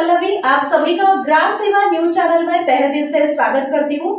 पल्लवी आप सभी का ग्राम सेवा न्यूज चैनल में तहे दिल से स्वागत करती हूँ।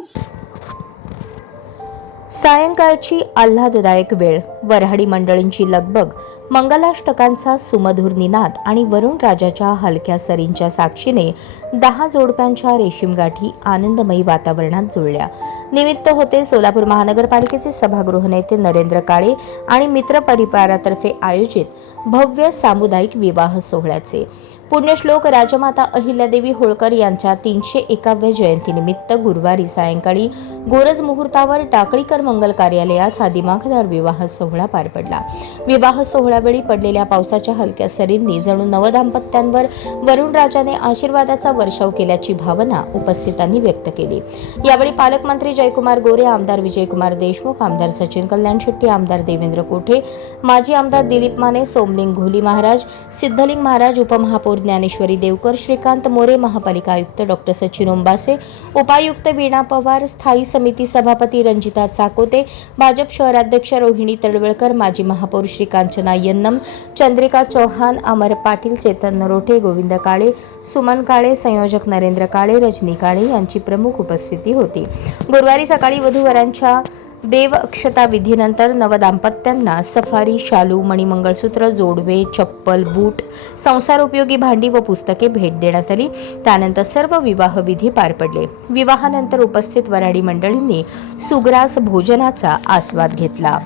सायंकाळची आल्हाददायक वेळ, वऱ्हाडी मंडळींची लगबग, मंगलाष्टकांचा सुमधुर निनाद आणि वरुण राजाच्या हलक्या सरींच्या साक्षीने 10 जोडप्यांच्या रेशीम गाठी आनंदमयी वातावरणात जुळल्या. निमित्त होते सोलापूर महानगरपालिकेचे सभागृह नेते नरेंद्र काळे आणि मित्र परिवारातर्फे आयोजित भव्य सामुदायिक विवाह सोहळ्याचे. पुण्यश्लोक राजमाता अहिल्यादेवी होळकर यांच्या 301व्या जयंतीनिमित्त गुरुवारी सायंकाळी गोरज मुहूर्तावर टाकळीकर मंगल कार्यालयात हा दिमाखदार विवाह सोहळा पार पडला. विवाह सोहळ्यावेळी पडलेल्या पावसाच्या हलक्या सरींनी जणू नवदाम्पत्यांवर वरुण राजाने आशीर्वादाचा वर्षाव केल्याची भावना उपस्थितांनी व्यक्त केली. यावेळी पालकमंत्री जयकुमार गोरे, आमदार विजयकुमार देशमुख, आमदार सचिन कल्याण शेट्टी, आमदार देवेंद्र कोठे, माजी आमदार दिलीप माने, सोमलिंग घोली महाराज, सिद्धलिंग महाराज, उपमहापौर ज्ञानेश्वरी देवकर, श्रीकांत मोरे, महापालिका आयुक्त डॉ. सचिन ओंबासे, उपायुक्त वीणा पवार, स्थायी समिती सभापती रंजिता चाकोते, भाजप शहराध्यक्ष रोहिणी तडवळकर, माजी महापौर श्रीकांचना यन्नम, चंद्रिका चौहान, अमर पाटील, चेतन नरोटे, गोविंद काळे, सुमन काळे, संयोजक नरेंद्र काळे, रजनी काळे यांची प्रमुख उपस्थिती होती. गुरुवारी सकाळी वधूवरांच्या देव अक्षता विधीनंतर नवदाम्पत्यांना सफारी, शालू, मणिमंगळसूत्र, जोडवे, चप्पल, बूट, संसार उपयोगी भांडी व पुस्तके भेट देण्यात आली. त्यानंतर सर्व विवाह विधी पार पडले. विवाहानंतर उपस्थित वऱ्हाडी मंडळींनी सुग्रास भोजनाचा आस्वाद घेतला.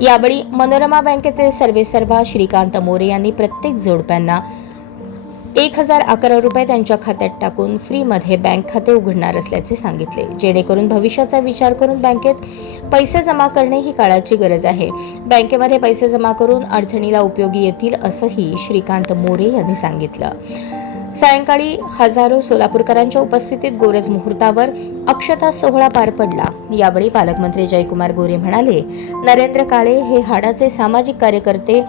यावेळी मनोरमा बँकेचे सर्वेसर्वा श्रीकांत मोरे यांनी प्रत्येक जोडप्यांना 1011 रुपये त्यांच्या खात्यात टाकून फ्रीमध्ये बँक खाते उघडणार असल्याचे सांगितले, जेणेकरून भविष्याचा विचार करून बँकेत पैसे जमा करणे ही काळाची गरज आहे. बँकेमध्ये पैसे जमा करून अडचणीला उपयोगी येतील असंही श्रीकांत मोरे यांनी सांगितलं. सायंकाळी हजारो सोलापूरकरांच्या उपस्थितीत गोरज मुहूर्तावर अक्षता सोहळा पार पडला. यावेळी पालकमंत्री जयकुमार गोरे म्हणाले, नरेंद्र काळे हे हाडाचे सामाजिक कार्यकर्ते,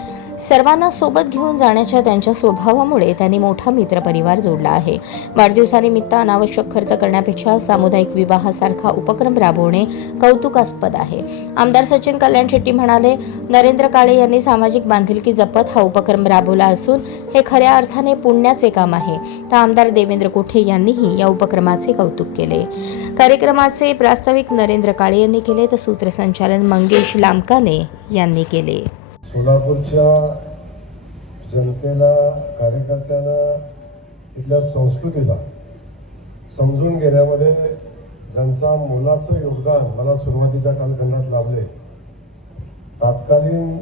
सर्वांना सोबत घेऊन जाण्याच्या त्यांच्या स्वभावामुळे त्यांनी मोठा मित्रपरिवार जोडला आहे. वाढदिवसानिमित्त अनावश्यक खर्च करण्यापेक्षा सामुदायिक विवाहासारखा उपक्रम राबवणे कौतुकास्पद आहे. आमदार सचिन कल्याण शेट्टी म्हणाले, नरेंद्र काळे यांनी सामाजिक बांधिलकी जपत हा उपक्रम राबवला असून हे खऱ्या अर्थाने पुण्याचे काम आहे. तर आमदार देवेंद्र कोठे यांनीही या उपक्रमाचे कौतुक केले. कार्यक्रमाचे प्रास्ताविक नरेंद्र काळे यांनी केले तर सूत्रसंचालन मंगेश लामकाने यांनी केले. सोलापूरच्या जनतेला, कार्यकर्त्यांना इथल्या संस्कृतीला समजून घेण्यामध्ये ज्यांचा मोलाचं योगदान मला सुरुवातीच्या कालखंडात लाभले, तत्कालीन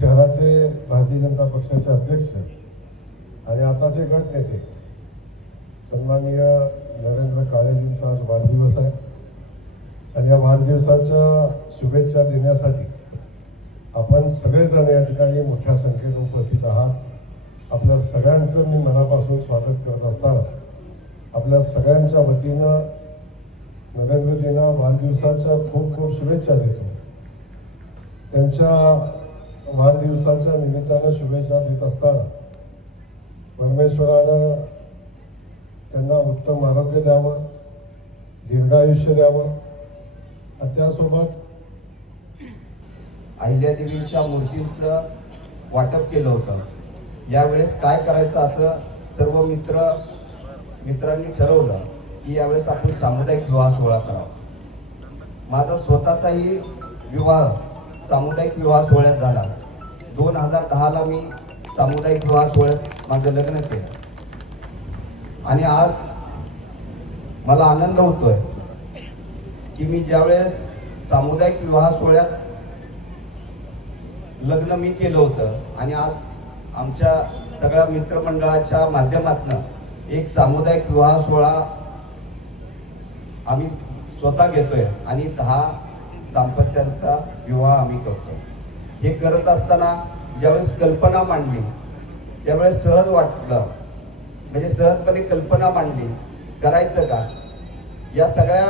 शहराचे भारतीय जनता पक्षाचे अध्यक्ष आणि आताचे गटनेते सन्माननीय नरेंद्र काळेजींचा आज वाढदिवस आहे आणि या वाढदिवसाच्या शुभेच्छा देण्यासाठी आपण सगळेजण या ठिकाणी मोठ्या संख्येने उपस्थित आहात. आपल्या सगळ्यांचं मी मनापासून स्वागत करत असताना आपल्या सगळ्यांच्या वतीनं नरेंद्रजींना वाढदिवसाच्या खूप खूप शुभेच्छा देतो. त्यांच्या वाढदिवसाच्या निमित्तानं शुभेच्छा देत असताना परमेश्वरानं त्यांना उत्तम आरोग्य द्यावं, दीर्घायुष्य द्यावं आणि त्यासोबत अहिल्यादेवींच्या मूर्तींचं वाटप केलं होतं. यावेळेस काय करायचं असं सर्व मित्रांनी ठरवलं की यावेळेस आपण सामुदायिक विवाह सोहळा करावा. माझा स्वतःचाही विवाह सामुदायिक विवाह सोहळ्यात झाला. 2010ला मी सामुदायिक विवाह सोहळ्यात माझं लग्न केलं आणि आज मला आनंद होतोय की मी ज्यावेळेस सामुदायिक विवाह सोहळ्यात लग्न मी केलं होतं आणि आज आमच्या सगळ्या मित्रमंडळाच्या माध्यमातून एक सामुदायिक विवाह सोहळा आम्ही स्वतः घेतोय आणि 10 दाम्पत्यांचा विवाह आम्ही करतो. हे करत असताना ज्यावेळेस कल्पना मांडली त्यावेळेस सहज वाटलं, म्हणजे सहजपणे कल्पना मांडली, करायचं का या सगळ्या